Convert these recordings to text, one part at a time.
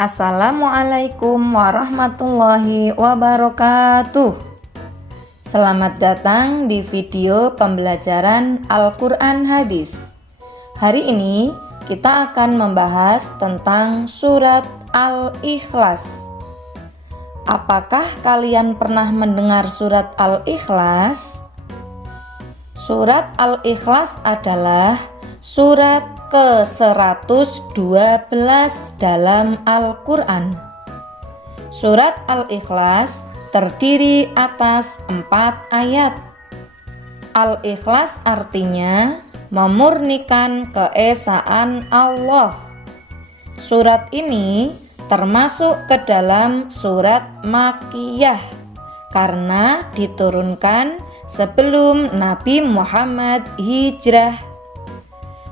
Assalamualaikum warahmatullahi wabarakatuh. Selamat datang di video pembelajaran Al-Quran Hadis. Hari ini kita akan membahas tentang surat Al-Ikhlas. Apakah kalian pernah mendengar surat Al-Ikhlas? Surat Al-Ikhlas adalah surat ke-112 dalam Al-Quran. Surat Al-Ikhlas terdiri atas 4 ayat. Al-Ikhlas artinya memurnikan keesaan Allah. Surat ini termasuk ke dalam surat Makkiyah karena diturunkan sebelum Nabi Muhammad hijrah.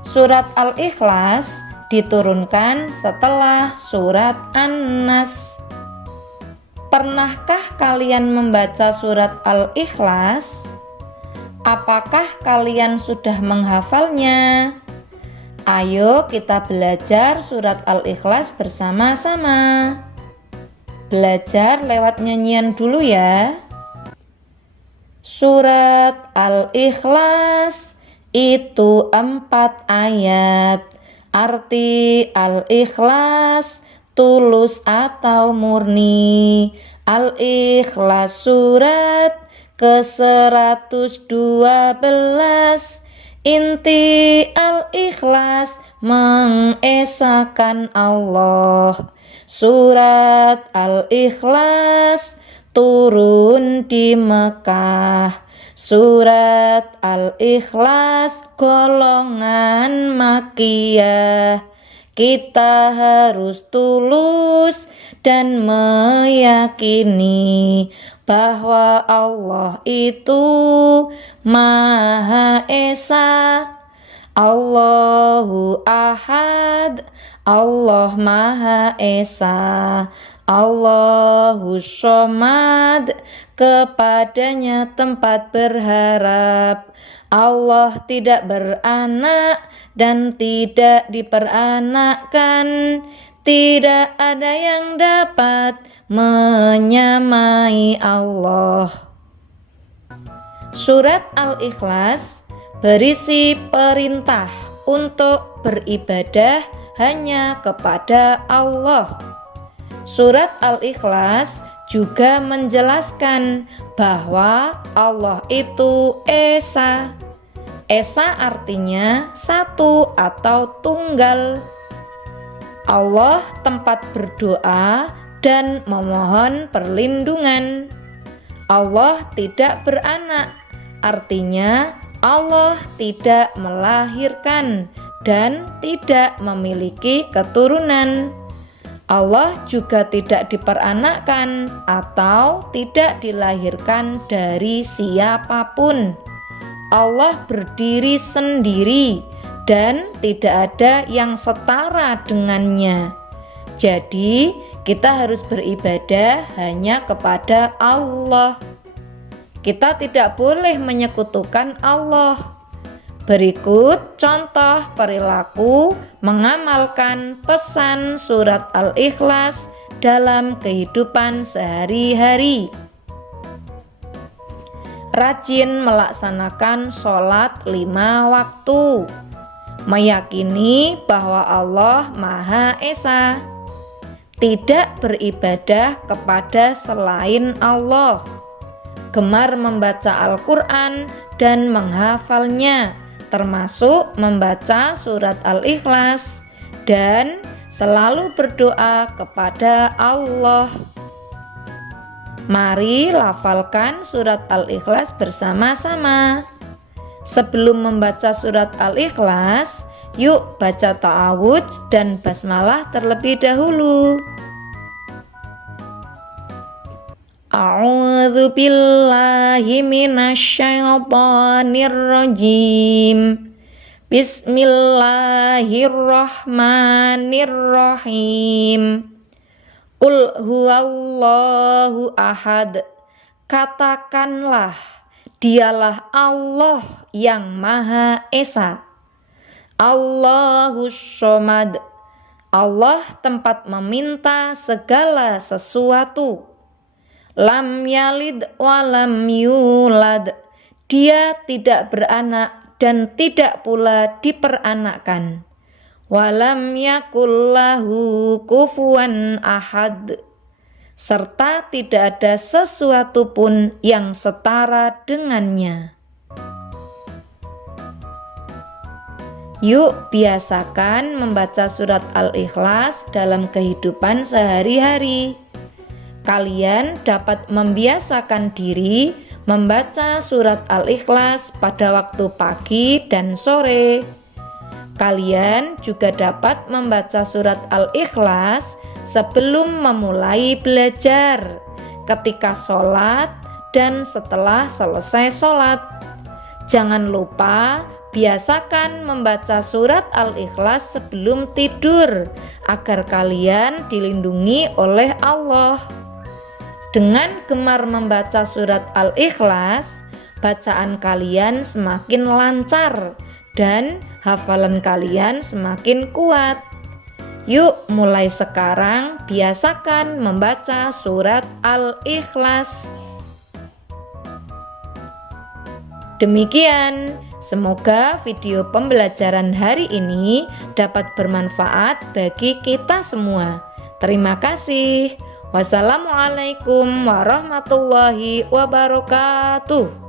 Surat Al-Ikhlas diturunkan setelah surat An-Nas. Pernahkah kalian membaca surat Al-Ikhlas? Apakah kalian sudah menghafalnya? Ayo kita belajar surat Al-Ikhlas bersama-sama. Belajar lewat nyanyian dulu ya. Surat Al-Ikhlas itu 4 ayat. Arti Al-Ikhlas tulus atau murni. Al-Ikhlas surat ke-112. Inti Al-Ikhlas mengesahkan Allah. Surat Al-Ikhlas turun di Mekah. Surat Al-Ikhlas golongan Makkiyah. Kita harus tulus dan meyakini bahwa Allah itu Maha Esa. Allahu Ahad, Allah Maha Esa. Allahu Shomad, kepadanya tempat berharap. Allah tidak beranak dan tidak diperanakkan. Tidak ada yang dapat menyamai Allah. Surat Al-Ikhlas berisi perintah untuk beribadah hanya kepada Allah. Surat Al-Ikhlas juga menjelaskan bahwa Allah itu Esa. Esa artinya satu atau tunggal. Allah tempat berdoa dan memohon perlindungan. Allah tidak beranak, artinya Allah tidak melahirkan dan tidak memiliki keturunan. Allah juga tidak diperanakkan atau tidak dilahirkan dari siapapun. Allah berdiri sendiri dan tidak ada yang setara dengannya. Jadi, kita harus beribadah hanya kepada Allah. Kita tidak boleh menyekutukan Allah. Berikut contoh perilaku mengamalkan pesan surat Al-Ikhlas dalam kehidupan sehari-hari. Rajin melaksanakan sholat 5 waktu. Meyakini bahwa Allah Maha Esa. Tidak beribadah kepada selain Allah. Gemar membaca Al-Quran dan menghafalnya, termasuk membaca surat Al-Ikhlas, dan selalu berdoa kepada Allah. Mari lafalkan surat Al-Ikhlas bersama-sama. Sebelum membaca surat Al-Ikhlas, yuk baca ta'awudz dan basmalah terlebih dahulu. A'udzu billahi minasyaitonir rajim. Bismillahirrahmanirrahim. Qul huwallahu ahad. Katakanlah, dialah Allah yang Maha Esa. Allahus Shomad. Allah tempat meminta segala sesuatu. Lam yalid walam yulad. Dia tidak beranak dan tidak pula diperanakkan. Walam yakullahu kufuwan ahad. Serta tidak ada sesuatu pun yang setara dengannya. Yuk biasakan membaca surat Al-Ikhlas dalam kehidupan sehari-hari. Kalian dapat membiasakan diri membaca surat Al-Ikhlas pada waktu pagi dan sore. Kalian juga dapat membaca surat Al-Ikhlas sebelum memulai belajar, ketika sholat, dan setelah selesai sholat. Jangan lupa biasakan membaca surat Al-Ikhlas sebelum tidur agar kalian dilindungi oleh Allah. Dengan gemar membaca surat Al-Ikhlas, bacaan kalian semakin lancar dan hafalan kalian semakin kuat. Yuk mulai sekarang biasakan membaca surat Al-Ikhlas. Demikian, semoga video pembelajaran hari ini dapat bermanfaat bagi kita semua. Terima kasih. Wassalamualaikum warahmatullahi wabarakatuh.